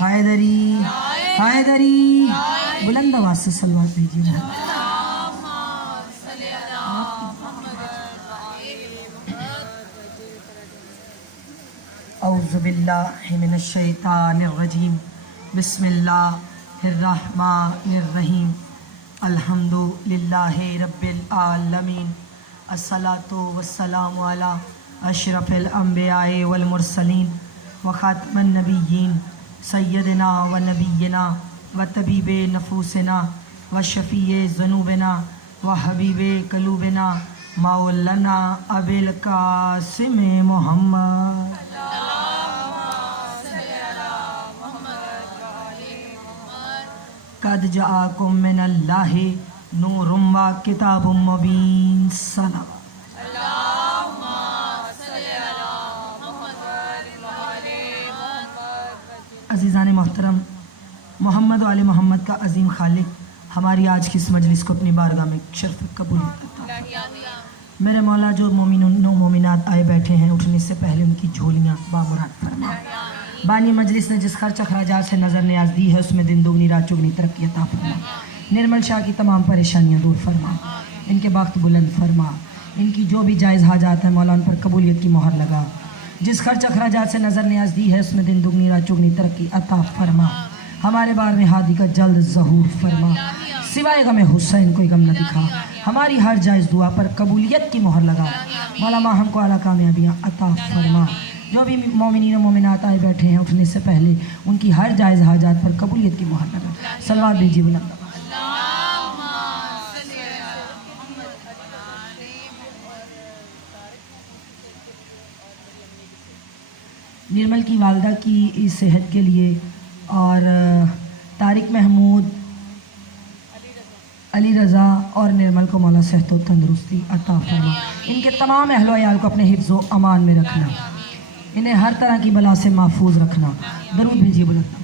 حیدری حیدری بلند آواز سے صلوات بھیجیے. اعوذ باللہ من الشیطان الرجیم. بسم اللہ الرحمن الرحیم. الحمد للہ رب العالمین. الصلاۃ والسلام علی اشرف الانبیاء والمرسلین وخاتم النبیین سیدنا و نبینا و طبیب نفوسنا و شفیع ذنوبنا و حبیب قلوبنا مولانا ابی القاسم محمد. قد جاءکم من اللہ نور و کتاب مبین. صلوات. عزیزان محترم، محمد و آل محمد کا عظیم خالق ہماری آج کی اس مجلس کو اپنی بارگاہ میں شرف قبولیت عطا فرمائے. میرے مولا جو مومنون و مومنات آئے بیٹھے ہیں اٹھنے سے پہلے ان کی جھولیاں بامراد فرما. بانی مجلس نے جس خرچ اخراجات سے نظر نیاز دی ہے اس میں دن دوگنی رات چگنی ترقی عطا فرما. نرمل شاہ کی تمام پریشانیاں دور فرما، ان کے بخت بلند فرما. ان کی جو بھی جائز حاجات ہیں مولا ان پر قبولیت کی مہر لگا. جس خرچ اخراجات سے نظر نیاز دی ہے اس میں دن دگنی رات چگنی ترقی عطا فرما. ہمارے بار میں ہادی کا جلد ظہور فرما. سوائے غم حسین کوئی غم نہ دکھا. ہماری ہر جائز دعا پر قبولیت کی مہر لگا. مولا ہم کو اعلیٰ کامیابیاں عطا فرما. جو بھی مومنین و مومنات آئے بیٹھے ہیں اٹھنے سے پہلے ان کی ہر جائز حاجات پر قبولیت کی مہر لگا. صلوات بھیجیے بلند. نرمل کی والدہ کی صحت کے لیے اور طارق محمود، علی رضا اور نرمل کو مولا صحت و تندرستی عطا فرما. ان کے تمام اہل و عیال کو اپنے حفظ و امان میں رکھنا، انہیں ہر طرح کی بلا سے محفوظ رکھنا. درود بھیجیے بلند.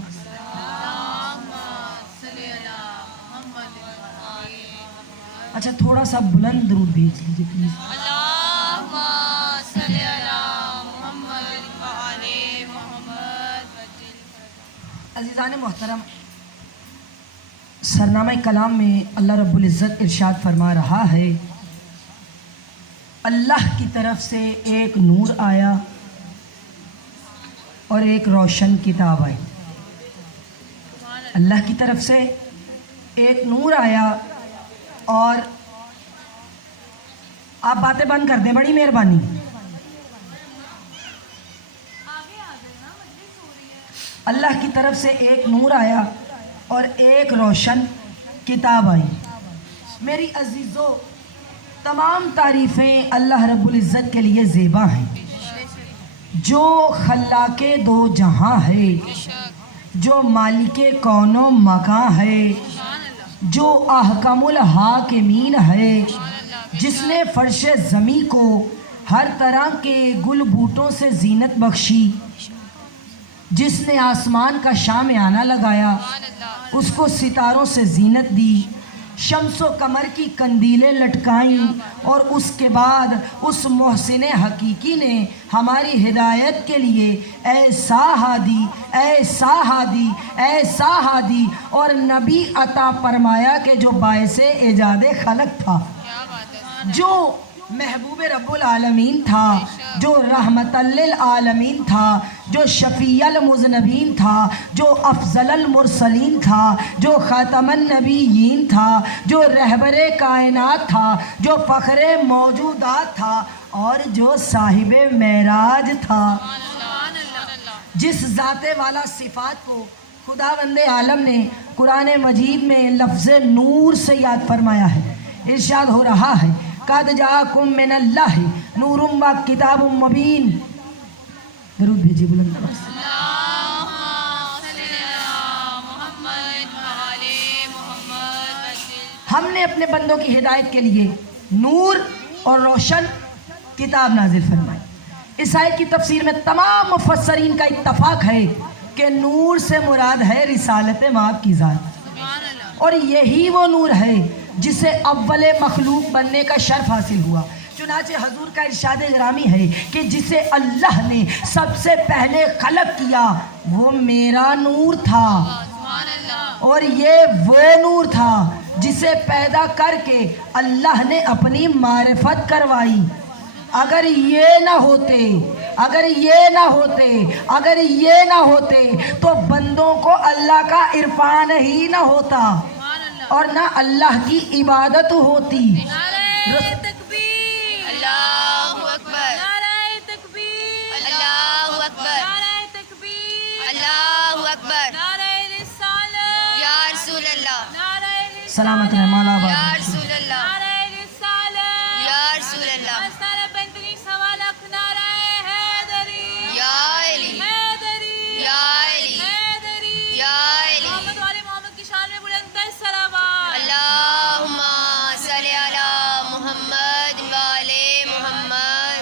اچھا تھوڑا سا بلند درود بھیج لیجیے پلیز. عزیزان محترم، سرنامہ کلام میں اللہ رب العزت ارشاد فرما رہا ہے اللہ کی طرف سے ایک نور آیا اور ایک روشن کتاب آئی. اللہ کی طرف سے ایک نور آیا اور آپ باتیں بند کر دیں، بڑی مہربانی. اللہ کی طرف سے ایک نور آیا اور ایک روشن کتاب آئی. میری عزیزو، تمام تعریفیں اللہ رب العزت کے لیے زیبا ہیں. جو خلاق دو جہاں ہے، جو مالک کون و مکان ہے، جو احکم الحاکمین ہے، جس نے فرش زمین کو ہر طرح کے گل بوٹوں سے زینت بخشی، جس نے آسمان کا شامیانہ لگایا، اس کو ستاروں سے زینت دی، شمس و قمر کی کندیلیں لٹکائیں، اور اس کے بعد اس محسن حقیقی نے ہماری ہدایت کے لیے ایسا ہادی ایسا ہادی ایسا ہادی اور نبی عطا فرمایا کہ جو باعث ایجاد خلق تھا، جو محبوب رب العالمین تھا، جو رحمت للعالمین تھا، جو شفیع المذنبین تھا، جو افضل المرسلین تھا، جو خاتم النبیین تھا، جو رہبر کائنات تھا، جو فخر موجودات تھا اور جو صاحب معراج تھا. جس ذات والا صفات کو خداوند عالم نے قرآن مجید میں لفظ نور سے یاد فرمایا ہے. ارشاد ہو رہا ہے قد جاءکم من اللہ نور و کتاب مبین. درود بھیجیے بلند آواز سے. ہم نے اپنے بندوں کی ہدایت کے لیے نور اور روشن کتاب نازل فرمائی. اس آیت کی تفسیر میں تمام مفسرین کا اتفاق ہے کہ نور سے مراد ہے رسالت مآب کی ذات، اور یہی وہ نور ہے جسے اول مخلوق بننے کا شرف حاصل ہوا. چنانچہ حضور کا ارشاد گرامی ہے کہ جسے اللہ نے سب سے پہلے خلق کیا وہ میرا نور تھا، اور یہ وہ نور تھا جسے پیدا کر کے اللہ نے اپنی معرفت کروائی۔ اگر یہ نہ ہوتے تو بندوں کو اللہ کا عرفان ہی نہ ہوتا اور نہ اللہ کی عبادت ہوتی۔ نعرہ تکبیر، اللہ اکبر، نعرہ تکبیر، اللہ اکبر، نعرہ تکبیر، اللہ اکبر، نعرہ رسالت، یا رسول اللہ، نعرہ رسالت، سلامت رہے مولا یا آباد۔ رسول اللہ، نعرہ رسالت، یا رسول اللہ، استار بنتنی سوالک، نعرہ حیدری، یا علی، حیدری، یا علی، حیدری، یا علی، محمد والے محمد کی شان میں بلند تر صلوات، اللہم صلی علی محمد والے محمد۔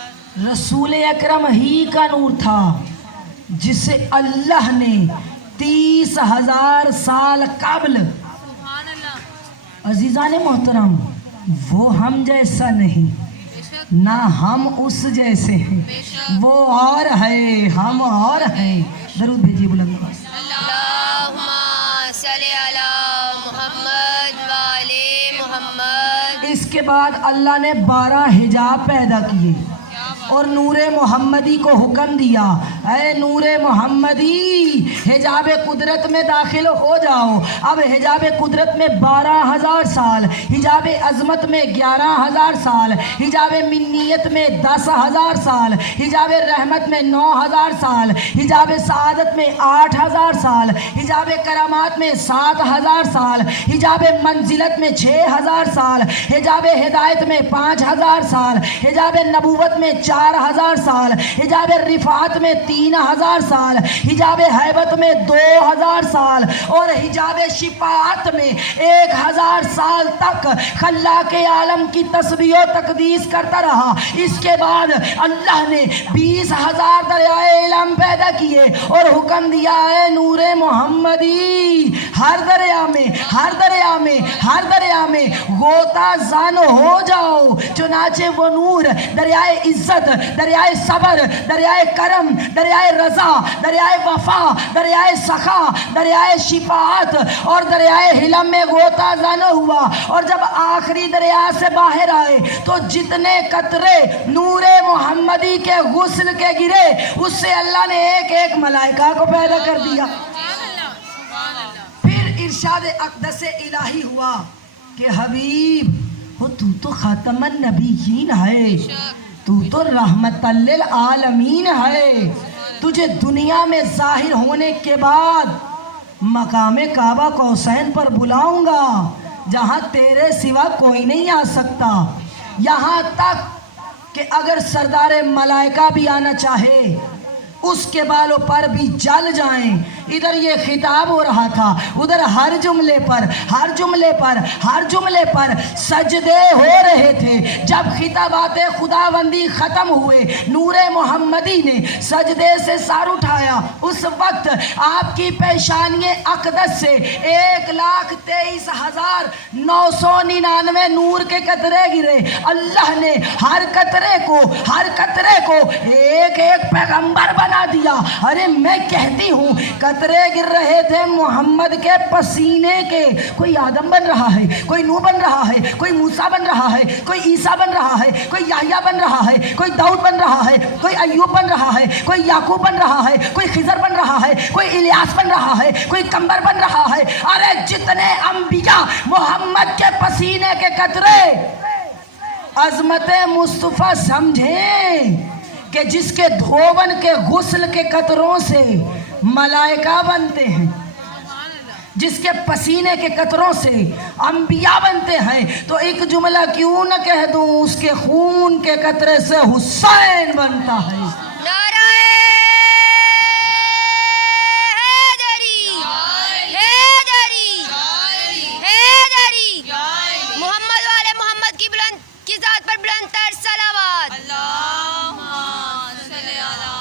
رسول اکرم ہی کا نور تھا جسے اللہ نے 30,000 سال قبل، سبحان اللہ، عزیزان محترم، وہ ہم جیسا نہیں بے شک، نہ ہم اس جیسے ہیں، بے شک، وہ اور ہے ہم اور ہیں۔ درود بھیجیے بلند آواز سے۔ اللہم صلی علی محمد والے محمد۔ اس کے بعد اللہ نے 12 حجاب پیدا کیے اور نور محمدی کو حکم دیا، اے نور محمدی حجاب قدرت میں داخل ہو جاؤ۔ اب حجاب قدرت میں 12,000 سال، حجاب عظمت میں 11,000 سال، حجاب منیت میں 10,000 سال، حجاب رحمت میں 9,000 سال، حجاب سعادت میں 8,000 سال، حجاب کرامات میں 7,000 سال، حجاب منزلت میں 6,000 سال، حجاب ہدایت میں 5,000 سال، حجاب نبوت میں 4,000 سال، حجاب رفعت میں 3,000 سال، حجاب حیبت میں 2,000 سال، اور حجاب شفاعت میں 1,000 سال تک خلاق عالم کی تسبیح و تقدیس کرتا رہا۔ اس کے بعد اللہ نے 20,000 دریائے علم پیدا کیے اور حکم دیا ہے نور محمدی ہر دریا میں غوطہ زن ہو جاؤ۔ چنانچہ وہ نور دریائے عزت، دریائے صبر، دریائے کرم، دریائے رضا، دریائے وفا، دریائے سخا، دریائے شفاعت اور دریائے حلم میں غوطہ زن ہوا، اور جب آخری دریا سے باہر آئے تو جتنے قطرے نور محمدی کے غسل کے گرے اس سے اللہ نے ایک ایک ملائکہ کو پیدا کر دیا۔ پھر ارشاد اقدس الہی ہوا کہ حبیب وہ تو خاتم النبیین ہے، تو رحمت للعالمین ہے، تجھے دنیا میں ظاہر ہونے کے بعد مقام کعبہ قوسین پر بلاؤں گا جہاں تیرے سوا کوئی نہیں آ سکتا، یہاں تک کہ اگر سردار ملائکہ بھی آنا چاہے اس کے بالوں پر بھی جل جائیں۔ ادھر یہ خطاب ہو رہا تھا، ادھر ہر جملے پر سجدے ہو رہے تھے۔ جب خطابات خداوندی ختم ہوئے، نور محمدی نے سجدے سے سر اٹھایا، اس وقت آپ کی پیشانی اقدس سے 1,23,999 نور کے قطرے گرے۔ اللہ نے ہر قطرے کو ایک ایک پیغمبر بنا دیا۔ ارے میں کہتی ہوں قطرے گر رہے تھے محمد کے پسینے کے، کوئی آدم بن رہا ہے، کوئی نوح بن رہا ہے، کوئی موسیٰ بن رہا ہے، کوئی عیسیٰ بن رہا ہے، کوئی یحییٰ بن رہا ہے، کوئی داؤد بن رہا ہے، کوئی ایوب بن رہا ہے، کوئی یعقوب بن رہا ہے، کوئی خضر بن رہا ہے، کوئی الیاس بن رہا ہے، کوئی کمبر بن رہا ہے۔ ارے جتنے انبیاء محمد کے پسینے کے قطرے، عظمت مصطفیٰ سمجھیں کہ جس کے دھوون کے غسل کے قطروں سے ملائکہ بنتے ہیں، جس کے پسینے کے قطروں سے انبیاء بنتے ہیں، تو ایک جملہ کیوں نہ کہہ دوں، اس کے خون کے قطرے سے حسین بنتا ہے۔ نعرہ حیدری، حیدری، حیدری، محمد والے محمد کی ذات پر بلند تر صلوات۔ اللہم صلی علی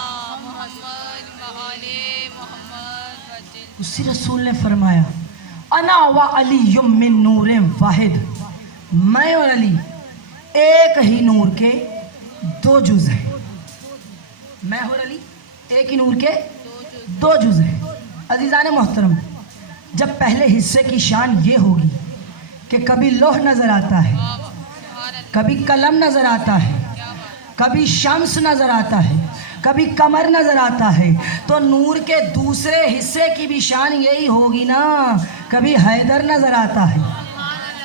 محمد وآلِ محمد وجل۔ اسی رسول نے فرمایا انا و علی من نور واحد، میں اور علی ایک ہی نور کے دو جز ہیں. محور علی ایک ہی نور کے دو جز ہیں. عزیزان محترم، جب پہلے حصے کی شان یہ ہوگی کہ کبھی لوح نظر آتا ہے، کبھی قلم نظر آتا ہے، کبھی شمس نظر آتا ہے، کبھی قمر نظر آتا ہے، تو نور کے دوسرے حصے کی بھی شان یہی ہوگی نا. کبھی حیدر نظر آتا ہے،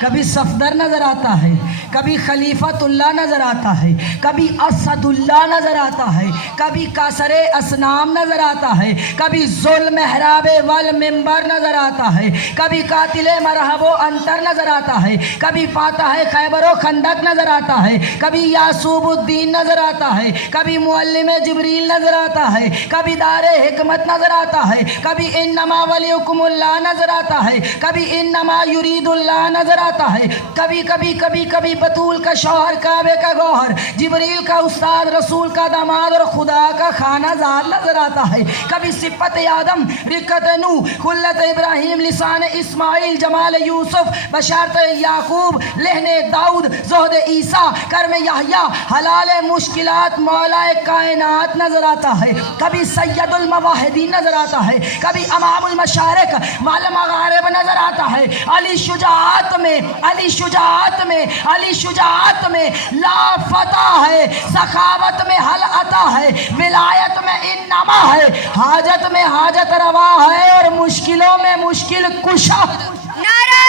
کبھی صفدر نظر آتا ہے، کبھی خلیفۃ اللہ نظر آتا ہے، کبھی اسد اللہ نظر آتا ہے، کبھی کاسر اسنام نظر آتا ہے، کبھی ذل محراب والمنبر نظر آتا ہے، کبھی قاتل مرحب و انتر نظر آتا ہے، کبھی فاتح خیبر و خندق نظر آتا ہے، کبھی یعصوب الدین نظر آتا ہے، کبھی معلم جبریل نظر آتا ہے، کبھی دار حکمت نظر آتا ہے، کبھی انما ولیکم اللہ نظر آتا ہے، کبھی انما یرید اللہ نظر آتا ہے، کبھی کبھی کبھی کبھی بطول کا شوہر، کعبے کا گوہر، جبریل کا استاد، رسول کا داماد اور خدا کا خانہ زاد نظر آتا ہے، کبھی صفت آدم، رقت نوح، خلت ابراہیم، لسان اسماعیل، جمال یوسف، بشارت یعقوب، لہن داؤد، زہد عیسیٰ، کرم یحییٰ، حلال مشکلات مولا کائنات نظر آتا ہے، کبھی سید المواحدین نظر آتا ہے، کبھی امام المشارق والمغارب نظر آتا ہے. علی شجاعت میں، علی شجاعت میں، علی شجاعت میں لا فتح ہے، سخاوت میں حل عطا ہے، ولایت میں انما ہے، حاجت میں حاجت روا ہے، اور مشکلوں میں مشکل کشا. نعرہ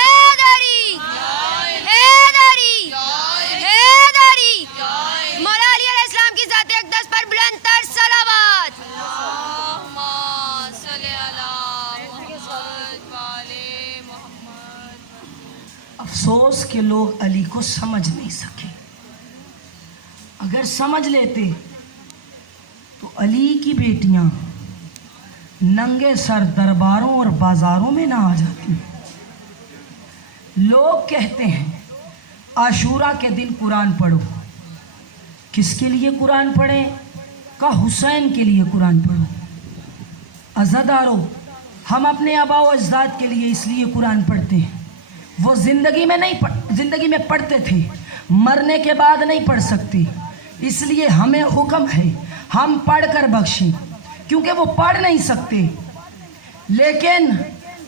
حیدری، حیدری، حیدری. مولا علی علیہ السلام کی ذات اقدس پر بلند تر صلوات. اللہم صلی علی محمد وعلی محمد. افسوس کہ لوگ علی کو سمجھ نہیں سکے. اگر سمجھ لیتے تو علی کی بیٹیاں ننگے سر درباروں اور بازاروں میں نہ آ جاتی. لوگ کہتے ہیں عاشورہ کے دن قرآن پڑھو. کس کے لیے قرآن پڑھیں؟ کہ حسین کے لیے قرآن پڑھو. عزادارو، ہم اپنے آبا و اجداد کے لیے اس لیے قرآن پڑھتے ہیں. وہ زندگی میں پڑھتے تھے، مرنے کے بعد نہیں پڑھ سکتے، اس لیے ہمیں حکم ہے ہم پڑھ کر بخشیں، کیونکہ وہ پڑھ نہیں سکتے. لیکن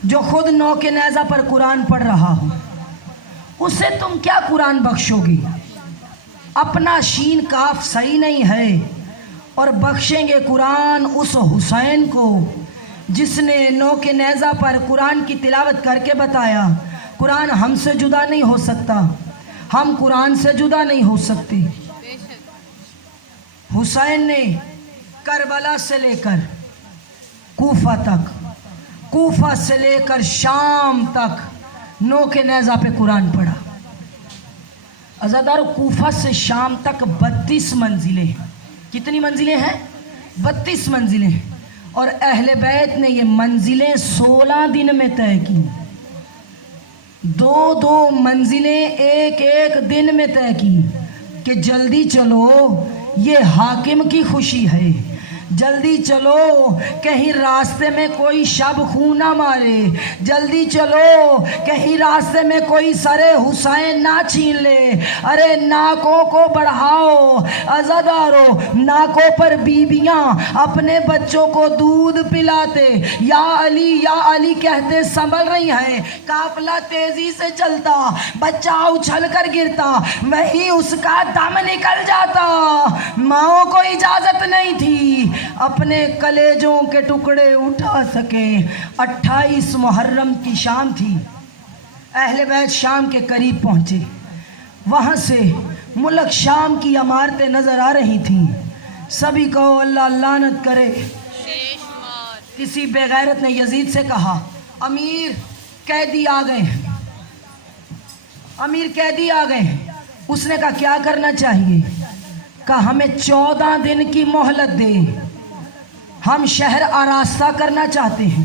جو خود نو کے نیزہ پر قرآن پڑھ رہا ہو، اسے تم کیا قرآن بخشو گے؟ اپنا شین کاف صحیح نہیں ہے. اور بخشیں گے قرآن اس حسین کو جس نے نو کے نیزہ پر قرآن کی تلاوت کر کے بتایا قرآن ہم سے جدا نہیں ہو سکتا، ہم قرآن سے جدا نہیں ہو سکتے. حسین نے کربلا سے لے کر کوفہ تک، کوفہ سے لے کر شام تک نو کے نیزہ پہ قرآن پڑھا. عزادار، کوفہ سے شام تک 32 منزلیں. کتنی منزلیں ہیں؟ 32 منزلیں. اور اہل بیت نے یہ منزلیں 16 دن میں طے کی. 2 منزلیں ایک دن میں طے کی کہ جلدی چلو، یہ حاکم کی خوشی ہے، جلدی چلو کہیں راستے میں کوئی شب خون نہ مارے، جلدی چلو کہیں راستے میں کوئی سر حسین نہ چھین لے. ارے ناکوں کو بڑھاؤ عزادارو، ناکوں پر بیویاں اپنے بچوں کو دودھ پلاتے یا علی کہتے سنبھل رہی ہیں. قافلہ تیزی سے چلتا، بچہ اچھل کر گرتا، وہیں اس کا دم نکل جاتا. ماؤں کو اجازت نہیں تھی اپنے کلیجوں کے ٹکڑے اٹھا سکیں. 28 محرم کی شام تھی. اہل بیت شام کے قریب پہنچے. وہاں سے ملک شام کی عمارتیں نظر آ رہی تھیں. سبھی کو اللہ لعنت کرے. کسی بے غیرت نے یزید سے کہا امیر قیدی آ گئے ہیں، امیر قیدی آ گئے ہیں. اس نے کہا کیا کرنا چاہیے؟ کہا ہمیں 14 دن کی مہلت دے، ہم شہر آراستہ کرنا چاہتے ہیں.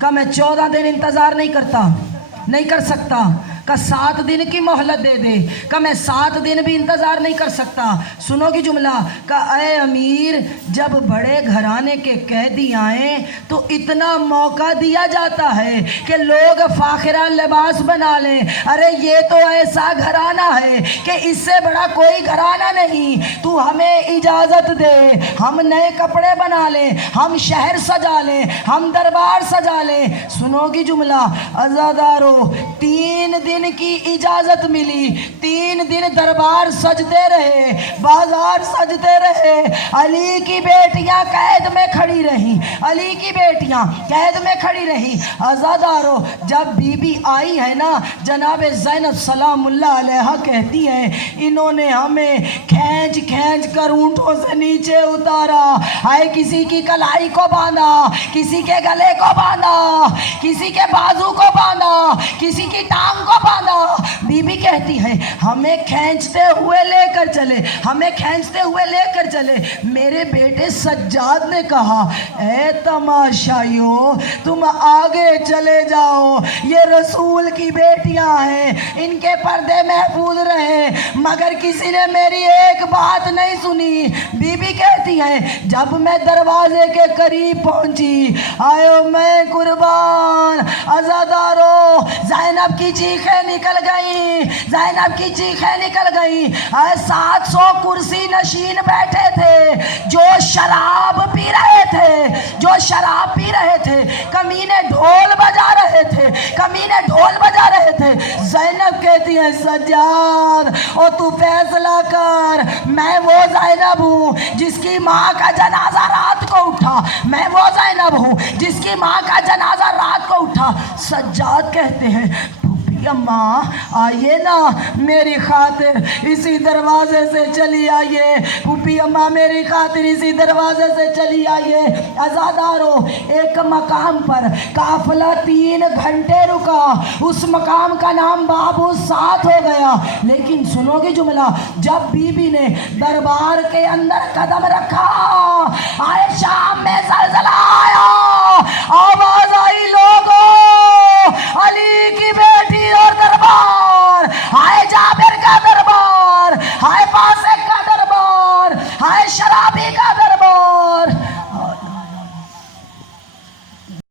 کہا میں 14 دن انتظار نہیں کر سکتا. کہ 7 دن کی مہلت دے دے، کہ میں 7 دن بھی انتظار نہیں کر سکتا۔ سنو گی جملہ کہ اے امیر، جب بڑے گھرانے کے قیدی آئیں تو اتنا موقع دیا جاتا ہے کہ لوگ فاخرہ لباس بنا لیں، ارے یہ تو ایسا گھرانہ ہے کہ اس سے بڑا کوئی گھرانہ نہیں، تو ہمیں اجازت دے، ہم نئے کپڑے بنا لیں، ہم شہر سجا لیں، ہم دربار سجا لیں۔ سنو گی جملہ عزادارو، 3 دن کی اجازت ملی، 3 دن دربار سجتے رہے، بازار سجتے رہے، علی کی بیٹیاں قید میں کھڑی رہیں، علی کی بیٹیاں قید میں کھڑی رہیں۔ عزادارو، جب بی بی آئی ہے نا، جناب زینب سلام اللہ علیہ کہتی ہیں انہوں نے ہمیں کھینچ کھینچ کر اونٹوں سے نیچے اتارا، آئے کسی کی کلائی کو باندھا، کسی کے گلے کو باندھا، کسی کے بازو کو باندھا، کسی کی ٹانگ کو باندھا۔ بی بی کہتی ہیں ہمیں کھینچتے ہوئے لے کر چلے، ہمیں کھینچتے ہوئے لے کر چلے۔ میرے بیٹے سجاد نے کہا اے تماشائیو، تم آگے چلے جاؤ، یہ رسول کی بیٹیاں ہیں، ان کے پردے محفوظ رہے، مگر کسی نے میری ایک بات نہیں سنی۔ بی بی کہتی ہیں جب میں دروازے کے قریب پہنچی، آئے میں قربان، عزادارو، زینب کی چیخیں نکل گئیں، زینب کی چیخیں نکل گئیں۔ 700 کرسی نشین بیٹھے تھے جو شراب پی رہے تھے، جو شراب پی رہے تھے، کمینے ڈھول بجا رہے تھے، کمینے ڈھول بجا رہے تھے۔ زینب کہتی ہے سجاد او تو فیصلہ کر، میں وہ زینب ہوں جس کی ماں کا جنازہ رات کو اٹھا، میں وہ زینب ہوں جس کی ماں کا جنازہ رات کو اٹھا۔ سجاد کہتے ہیں اماں آئیے نا میری خاطر اسی دروازے سے چلی آئیے، پھوپھی اماں میری خاطر اسی دروازے سے چلی آئیے۔ عزادارو، ایک مقام پر قافلہ 3 گھنٹے رکا، اس مقام کا نام بابو سات ہو گیا۔ لیکن سنو گے جملہ، جب بی بی نے دربار کے اندر قدم رکھا، آئے شام میں زلزلہ آیا، آواز آئی لوگوں علی کی بیٹی اور دربار، ہائے جابر کا دربار، ہائے فاسق کا دربار، ہائے شرابی کا دربار۔